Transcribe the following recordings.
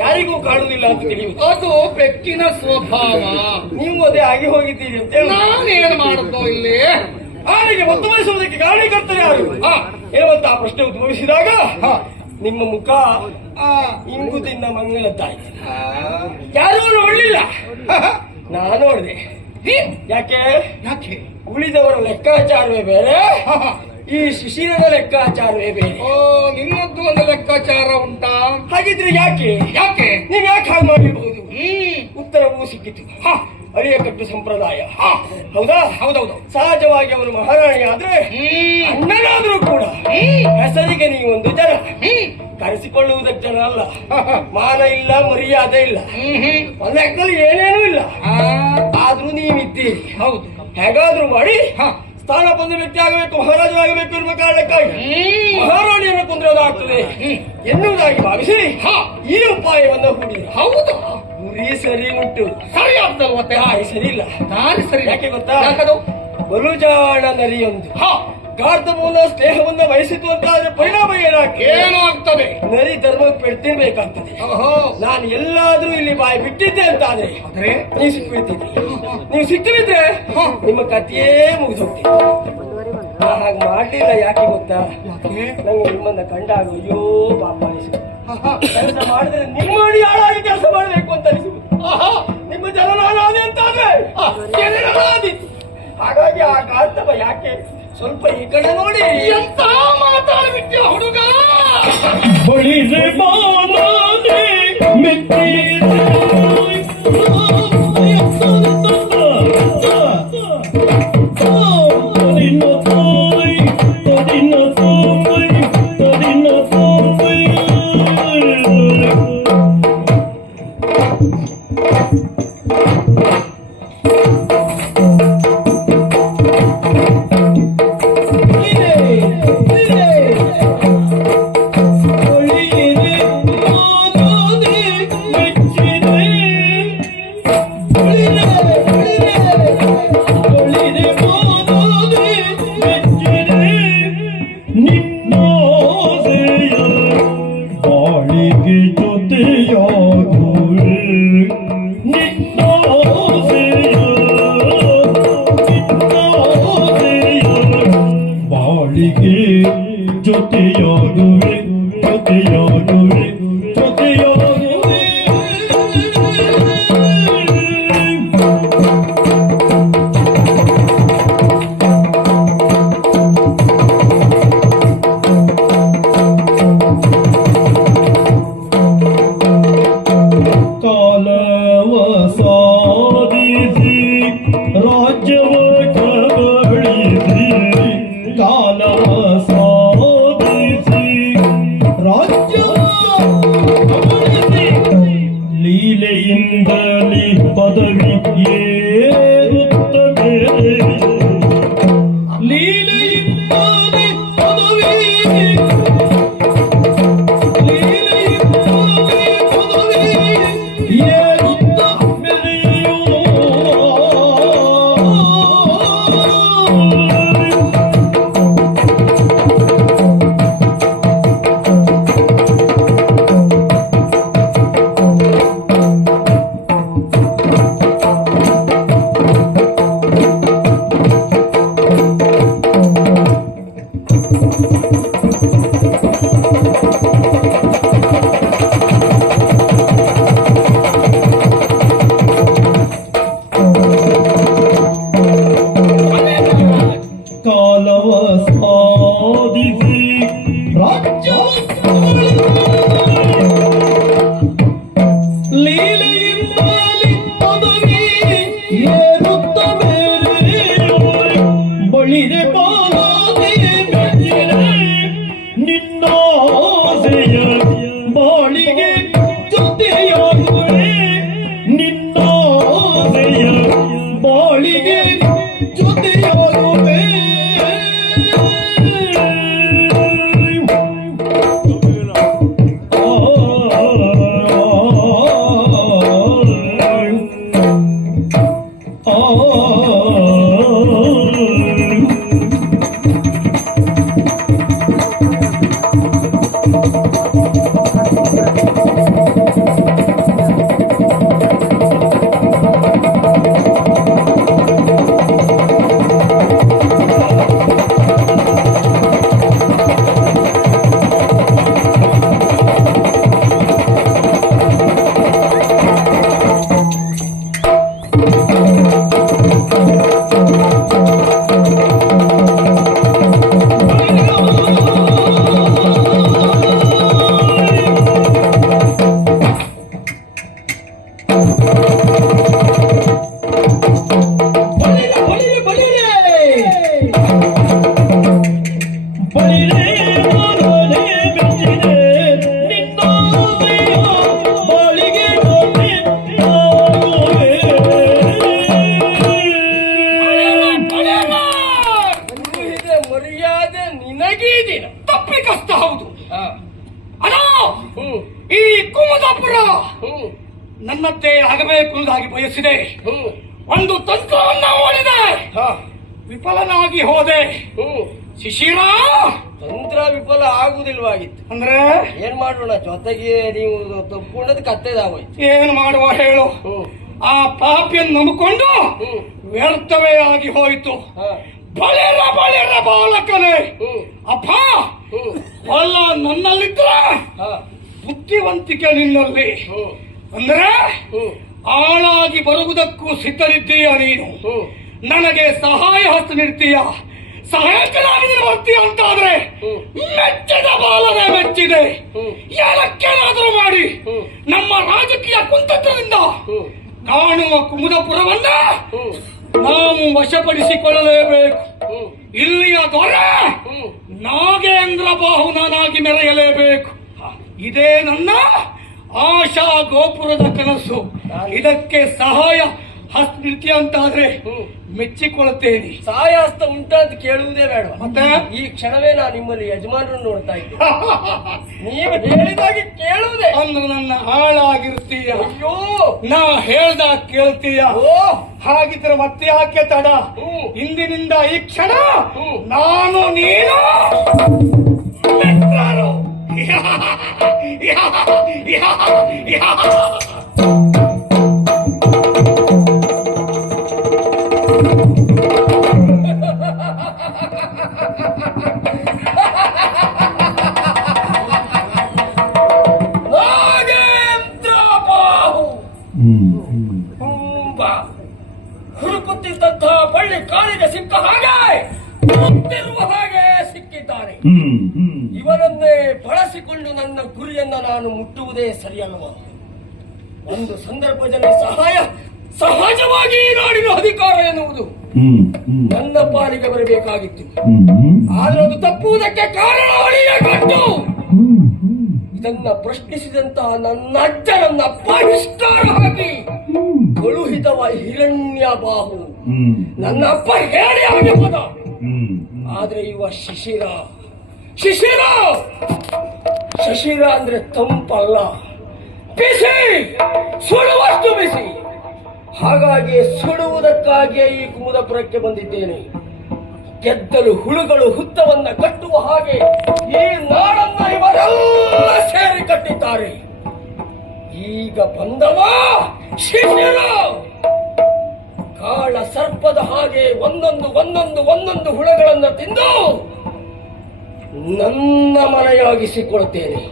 ಯಾರಿಗೂ ಕಾಣುವುದಿಲ್ಲ ಅಂತ ತಿಳಿಯುವುದು ಅದು ಬೆಕ್ಕಿನ ಸ್ವಭಾವ. ನೀವು ಅದೇ ಆಗಿ ಹೋಗಿದ್ದೀರಿ ಅಂತ ನಾನೇನು ಮಾಡುತ್ತೋ ಇಲ್ಲಿ ಆನೆಗೆ ಒತ್ತು ವಹಿಸುವುದಕ್ಕೆ ಕಾರಣಕರ್ತರು ಯಾರು ಹೇಳುವಂತ ಪ್ರಶ್ನೆ ಉದ್ಭವಿಸಿದಾಗ ನಿಮ್ಮ ಮುಖ ಇಂಗುತಿನ ಮಂಗಲದ್ದಾಯ್ತು. ಯಾರೂ ನೋಡ್ಲಿಲ್ಲ, ನಾನು ನೋಡಿದೆ. ಯಾಕೆ ಯಾಕೆ ಉಳಿದವರ ಲೆಕ್ಕಾಚಾರವೇ ಬೇರೆ, ಈ ಶಿಶಿರದ ಲೆಕ್ಕಾಚಾರವೇ ಬೇರೆ. ನಿಮ್ಮದ್ದು ಒಂದು ಲೆಕ್ಕಾಚಾರ ಉಂಟಾ? ಹಾಗಿದ್ರೆ ಯಾಕೆ ಯಾಕೆ ನೀವ್ ಯಾಕೆ ಹಾಗೆ ಮಾಡಿರಬಹುದು? ಉತ್ತರವೂ ಸಿಕ್ಕಿತು. ಅಳಿಯಕಟ್ಟು ಸಂಪ್ರದಾಯ. ಹೌದಾ? ಹೌದೌದು. ಸಹಜವಾಗಿ ಅವರು ಮಹಾರಾಣಿ ಆದ್ರೆ ಅಣ್ಣನಾದ್ರೂ ಕೂಡ ಹೆಸರಿಗೆ ನೀವೊಂದು ಜನ, ಕರೆಸಿಕೊಳ್ಳುವುದಕ್ಕೆ ಜನ ಅಲ್ಲ. ಮಾನ ಇಲ್ಲ, ಮರ್ಯಾದೆ ಇಲ್ಲ, ಒಂದು ಲೆಕ್ಕದಲ್ಲಿ ಏನೇನೂ ಇಲ್ಲ. ಆದ್ರೂ ನೀವಿದ್ದೀರಿ. ಹೌದು. ಹೇಗಾದ್ರೂ ಮಾಡಿ ಸ್ಥಾನ ಬಂದ ವ್ಯಕ್ತಿ ಆಗಬೇಕು, ಮಹಾರಾಜರಾಗಬೇಕು ಎನ್ನುವ ಕಾರಣಕ್ಕಾಗಿ ಮಹಾರಾಣಿಯನ್ನು ಕೊಂದಿರೋದಾಗ್ತದೆ ಎನ್ನುವುದಾಗಿ ಭಾವಿಸಿ ಈ ಉಪಾಯವನ್ನು ಹೂಡಿ. ಹೌದು, ಗುರಿ ಸರಿ ಉಂಟು, ಸರಿ ಆಗ್ತದೆ. ಮತ್ತೆ ಸರಿ ಇಲ್ಲ. ದಾರಿ ಸರಿ. ಯಾಕೆ ಗೊತ್ತಾ? ಬಲುಜಾಣ ನರಿಯೊಂದು ಗಾರ್ಧಮೂಲ ಸ್ನೇಹವನ್ನ ಬಯಸಿತು ಅಂತಾದ್ರೆ ಪರಿಣಾಮ ಏನು ಆಗ್ತದೆ? ನರಿ ಧರ್ಮ ಪೆಡ್ತಿರ್ಬೇಕಾಗ್ತದೆ. ನಾನು ಎಲ್ಲಾದ್ರೂ ಇಲ್ಲಿ ಬಾಯಿ ಬಿಟ್ಟಿದ್ದೆ ಅಂತಾದ್ರೆ ನೀವು ಸಿಕ್ಕಿಬಿಡ್ತಿದ್ರಿ. ನೀವು ಸಿಕ್ಕಿಬಿದ್ರೆ ನಿಮ್ಮ ಕಥೆಯೇ ಮುಗಿದೋಗ್ತಿತ್ತು. ಹಾಗೆ ಮಾಡಲಿಲ್ಲ. ಯಾಕೆ ಗೊತ್ತಾ? ನಂಗೆ ನಿಮ್ಮನ್ನ ಕಂಡಾಗ ಅಯ್ಯೋ ಪಾಪ ಅನಿಸುದು. ಕೆಲಸ ಮಾಡಿದ್ರೆ ನಿಮ್ಮ ಅಡಿ ಹಾಳಾಗಿ ಕೆಲಸ ಮಾಡಬೇಕು ಅಂತ ಅನಿಸುವುದು. ನಿಮ್ಮ ಜನನಾದೆ ಅಂತಾದ್ರೆ ಹಾಗಾಗಿ ಆ ಗಾರ್ತವ ಯಾಕೆ ಸ್ವಲ್ಪ ಈ ಕಡೆ ನೋಡಿ. ಎಂತ ಮಾತಾಡ್ಬಿಟ್ಟ ಹುಡುಗ. Holy ಲೀಲೆಯಿಂದಲೇ ಪದವಿ ಏರುತ್ತವೆ ಬಳಿರೆ ಪಾಲಾದೆ ಬೆಚ್ಚಿದೆ ನಿನ್ನಾಸೆಯ ಬಾಳಿಗೆ ಜೊತೆಯಾಗುವೆ ನಿನ್ನಾಸೆಯ ಬಾಳಿಗೆ ಜೊತೆಯಾಗುವೆ ಮರ್ಯಾದೆ ನಿನಗೀ ದಿನ ತಪ್ಪಿಕಷ್ಟ ಹೌದು. ಹಾ. ಅಣ್ಣ, ಹ್ಮ್ ಈ ಕುಮುದಾಪುರ ಹ್ಮ್ ನನ್ನದ್ದೇ ಆಗಬೇಕು ಎಂಬುದಾಗಿ ಬಯಸಿದೆ. ಹ್ಮ್ ಒಂದು ತಂತ್ರವನ್ನ ಮಾಡಿದೆ, ಹಾ. ವಿಫಲನಾಗಿ ಹೋದೆ. ಹ್ಮ್ ಶಿಶಿರ ತಂತ್ರ ವಿಫಲ ಆಗುದಿಲ್ವಾಗಿತ್ತು. ಅಂದ್ರೆ ಏನ್ ಮಾಡೋಣ, ಜೊತೆಗೆ ನೀವು ತಪ್ಕೊಂಡದ್ ಕತ್ತೆದಾಗೋಯ್ತು. ಏನು ಮಾಡುವ ಹೇಳು. ಹ್ಮ್ ಆ ಪಾಪಿಯನ್ನು ನಂಬಿಕೊಂಡು ಹ್ಮ್ ವ್ಯರ್ಥವೇ ಆಗಿ ಹೋಯಿತು. ಹಾ. ಬಳೆರ ಬಳೆರ ಬಾಲಕನೇ, ಹ್ಮ್ ಅಪ್ಪ ಹ್ಮ್ ಅಲ್ಲ ನನ್ನಲ್ಲಿದ್ರ ಹಾ. ಬುದ್ಧಿವಂತಿಕೆ ನಿನ್ನಲ್ಲಿ. ಹ್ಮ್ ಅಂದ್ರೆ ಹ್ಮ್ ಆಳಾಗಿ ಬರುವುದಕ್ಕೂ ಸಿದ್ಧರಿದ್ದೀಯ ನೀನು. ಹ್ಮ್ ನನಗೆ ಸಹಾಯ ಹಸ್ತ ನೀಡ್ತೀಯ, ಸಹಾಯಕನಾಗಿ ನೀನು ಬರ್ತೀಯ ಅಂತಾದ್ರೆ ಹ್ಮ್. ಮೆಚ್ಚಿದ ಬಾಲನೆ ಮೆಚ್ಚಿದೆ. ಹ್ಮ್. ಏನಕ್ಕೇನಾದರೂ ಮಾಡಿ ಹ್ಮ್. ನಮ್ಮ ರಾಜಕೀಯ ಕುಂತತ್ರದಿಂದ ಹ್ಮ್ ಕಾಣುವ ಕುಮುದಪುರವನ್ನ ಹ್ಮ್ ನಾವು ವಶಪಡಿಸಿಕೊಳ್ಳಲೇಬೇಕು. ಹ್ಮ್ ಇಲ್ಲಿಯ ದೊರೆ ಹ್ಮ್ ನಾಗೇಂದ್ರ ಬಾಹುನಾಗಿ ಮೆರೆಯಲೇಬೇಕು. ಇದೇ ನನ್ನ ಆಶಾ ಗೋಪುರದ ಕನಸು. ಇದಕ್ಕೆ ಸಹಾಯ ಹಸ್ತ ನೀಡ್ತೀಯ ಅಂತಾದ್ರೆ ಹ್ಮ್. ಮೆಚ್ಚಿಕೊಳ್ಳುತ್ತೇನೆ. ಸಹಾಯ ಹಸ್ತ ಉಂಟಂತ ಕೇಳುವುದೇ ಬೇಡ. ಮತ್ತೆ ಈ ಕ್ಷಣವೇ ನಾನು ನಿಮ್ಮಲ್ಲಿ ಯಜಮಾನರನ್ನು ನೋಡ್ತಾ ಇದ್ದೆ. ನೀವು ಹೇಳಿದಾಗೆ ಕೇಳುವುದೇ. ಅಂದ್ರೆ ನನ್ನ ಹಾಳಾಗಿರ್ತೀಯ, ಅಯ್ಯೋ ನಾ ಹೇಳ್ದಾಗ ಕೇಳ್ತೀಯ. ಓ ಹಾಗಿದ್ರೆ ಮತ್ತೆ ಯಾಕೆ ತಡ? ಹ್ಮ್. ಇಂದಿನಿಂದ ಈ ಕ್ಷಣ ಹ್ಮ್. ನಾನು ನೀನು ಮಿತ್ರರು. ನಾಗೇಂದ್ರ ಬಾಹು ತುಂಬಾ ಹುಡುಕುತ್ತಿದ್ದಂತಹ ಬಳ್ಳಿ ಕಾಲಿಗೆ ಸಿಕ್ಕ ಹಾಗೆ ಮುತ್ತಿರುವ ಹಾಗೆ ಸಿಕ್ಕಿದ್ದಾನೆ. ಇವನನ್ನೇ ಬಳಸಿಕೊಂಡು ನನ್ನ ಗುರಿಯನ್ನ ನಾನು ಮುಟ್ಟುವುದೇ ಸರಿಯಲ್ಲವ. ಒಂದು ಸಂದರ್ಭದಲ್ಲಿ ಸಹಾಯ ಸಹಜವಾಗಿ ನಾಡಿನ ಅಧಿಕಾರ ಎನ್ನುವುದು ನನ್ನ ಪಾಲಿಗೆ ಬರಬೇಕಾಗಿತ್ತು. ಆದ್ರೆ ಅದು ತಪ್ಪುವುದಕ್ಕೆ ಕಾರಣ ಅವಳಿಗೆ ಗೊತ್ತು. ಇದನ್ನ ಪ್ರಶ್ನಿಸಿದಂತಹ ನನ್ನ ಅಜ್ಜ ನನ್ನ ಅಪ್ಪ ಹಾಕಿ ಕಳುಹಿದವ ಹಿರಣ್ಯ ಬಾಹು. ನನ್ನ ಅಪ್ಪ ಹೇಳಿ ಅವನಿಗೆ ಪದ. ಆದ್ರೆ ಇವ ಶಿಶಿರ ಶಿಶಿರ ಶಿಶಿರ ಅಂದ್ರೆ ತಂಪಲ್ಲ, ಬಿಸಿ, ಸುಡುವಷ್ಟು ಬಿಸಿ. ಹಾಗಾಗಿ ಸುಡುವುದಕ್ಕಾಗಿಯೇ ಈ ಕುಮುದಪುರಕ್ಕೆ ಬಂದಿದ್ದೇನೆ. ಗೆದ್ದಲು ಹುಳುಗಳು ಹುತ್ತವನ್ನ ಕಟ್ಟುವ ಹಾಗೆ ಈ ನಾಡನ್ನ ಇವರೆಲ್ಲ ಸೇರಿ ಕಟ್ಟಿದ್ದಾರೆ. ಈಗ ಬಂದವ ಶಿಶಿರ ಕಾಳ ಸರ್ಪದ ಹಾಗೆ ಒಂದೊಂದು ಹುಳಗಳನ್ನ ತಿಂದು ನನ್ನ ಮನೆಯಾಗಿಸಿಕೊಳ್ತೇನೆ.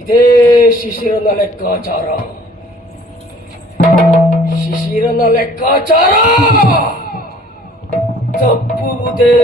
ಇದೇ ಶಿಶಿರನ ಲೆಕ್ಕಾಚಾರ. ತಪ್ಪುವುದೇ